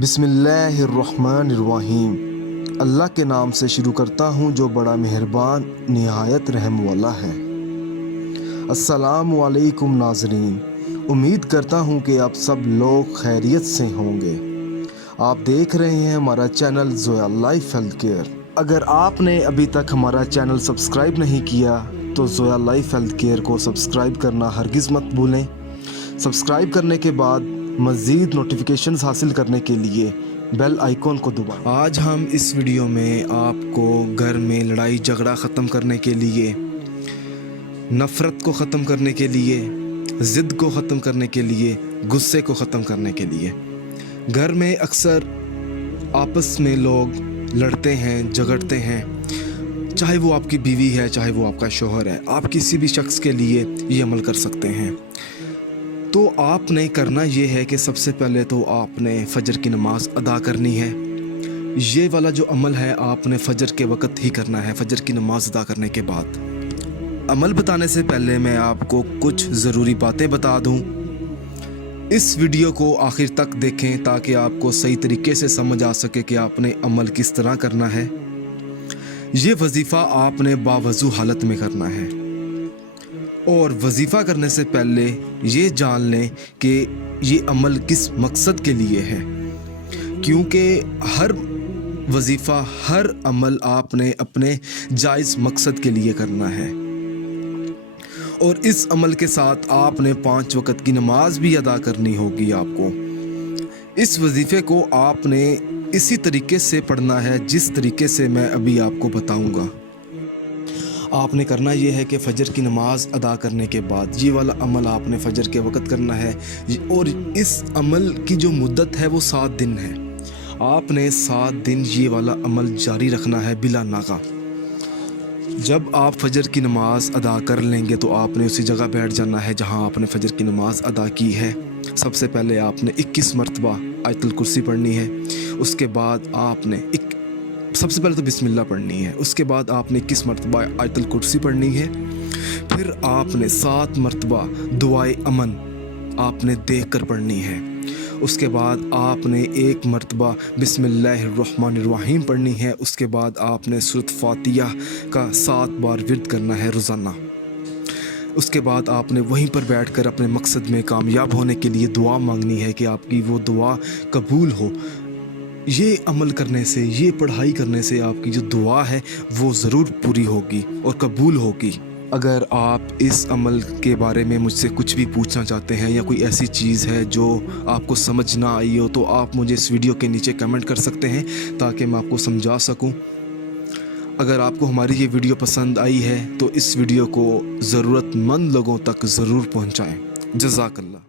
بسم اللہ الرحمن الرحیم۔ اللہ کے نام سے شروع کرتا ہوں جو بڑا مہربان نہایت رحم والا ہے۔ السلام علیکم ناظرین، امید کرتا ہوں کہ آپ سب لوگ خیریت سے ہوں گے۔ آپ دیکھ رہے ہیں ہمارا channel Zoya life health care. اگر آپ نے ابھی تک ہمارا چینل سبسکرائب نہیں کیا تو زویا لائف ہیلتھ کیئر کو سبسکرائب کرنا ہرگز مت بھولیں۔ سبسکرائب کرنے کے بعد مزید نوٹیفیکیشنز حاصل کرنے کے لیے بیل آئیکن کو دبائیں۔ آج ہم اس ویڈیو میں آپ کو گھر میں لڑائی جھگڑا ختم کرنے کے لیے، نفرت کو ختم کرنے کے لیے، ضد کو ختم کرنے کے لیے، غصے کو ختم کرنے کے لیے، گھر میں اکثر آپس میں لوگ لڑتے ہیں، جھگڑتے ہیں، چاہے وہ آپ کی بیوی ہے، چاہے وہ آپ کا شوہر ہے، آپ کسی بھی شخص کے لیے یہ عمل کر سکتے ہیں۔ تو آپ نے کرنا یہ ہے کہ سب سے پہلے تو آپ نے فجر کی نماز ادا کرنی ہے۔ یہ والا جو عمل ہے آپ نے فجر کے وقت ہی کرنا ہے، فجر کی نماز ادا کرنے کے بعد۔ عمل بتانے سے پہلے میں آپ کو کچھ ضروری باتیں بتا دوں۔ اس ویڈیو کو آخر تک دیکھیں تاکہ آپ کو صحیح طریقے سے سمجھ آ سکے کہ آپ نے عمل کس طرح کرنا ہے۔ یہ وظیفہ آپ نے باوضو حالت میں کرنا ہے، اور وظیفہ کرنے سے پہلے یہ جان لیں کہ یہ عمل کس مقصد کے لیے ہے، کیونکہ ہر وظیفہ، ہر عمل آپ نے اپنے جائز مقصد کے لیے کرنا ہے، اور اس عمل کے ساتھ آپ نے 5 وقت کی نماز بھی ادا کرنی ہوگی۔ آپ کو اس وظیفے کو آپ نے اسی طریقے سے پڑھنا ہے جس طریقے سے میں ابھی آپ کو بتاؤں گا۔ آپ نے کرنا یہ ہے کہ فجر کی نماز ادا کرنے کے بعد یہ والا عمل آپ نے فجر کے وقت کرنا ہے، اور اس عمل کی جو مدت ہے وہ 7 دن ہے۔ آپ نے 7 دن یہ والا عمل جاری رکھنا ہے بلا ناغہ۔ جب آپ فجر کی نماز ادا کر لیں گے تو آپ نے اسی جگہ بیٹھ جانا ہے جہاں آپ نے فجر کی نماز ادا کی ہے۔ سب سے پہلے آپ نے 21 مرتبہ آیت الکرسی پڑھنی ہے، اس کے بعد آپ نے سب سے پہلے تو بسم اللہ پڑھنی ہے، اس کے بعد آپ نے 21 مرتبہ آیت الکرسی پڑھنی ہے، پھر آپ نے 7 مرتبہ دعائے امن آپ نے دیکھ کر پڑھنی ہے، اس کے بعد آپ نے 1 مرتبہ بسم اللہ الرحمن الرحیم پڑھنی ہے، اس کے بعد آپ نے سورۃ فاتحہ کا 7 بار ورد کرنا ہے روزانہ۔ اس کے بعد آپ نے وہیں پر بیٹھ کر اپنے مقصد میں کامیاب ہونے کے لیے دعا مانگنی ہے کہ آپ کی وہ دعا قبول ہو۔ یہ عمل کرنے سے، یہ پڑھائی کرنے سے آپ کی جو دعا ہے وہ ضرور پوری ہوگی اور قبول ہوگی۔ اگر آپ اس عمل کے بارے میں مجھ سے کچھ بھی پوچھنا چاہتے ہیں یا کوئی ایسی چیز ہے جو آپ کو سمجھ نہ آئی ہو تو آپ مجھے اس ویڈیو کے نیچے کمنٹ کر سکتے ہیں تاکہ میں آپ کو سمجھا سکوں۔ اگر آپ کو ہماری یہ ویڈیو پسند آئی ہے تو اس ویڈیو کو ضرورت مند لوگوں تک ضرور پہنچائیں۔ جزاک اللہ۔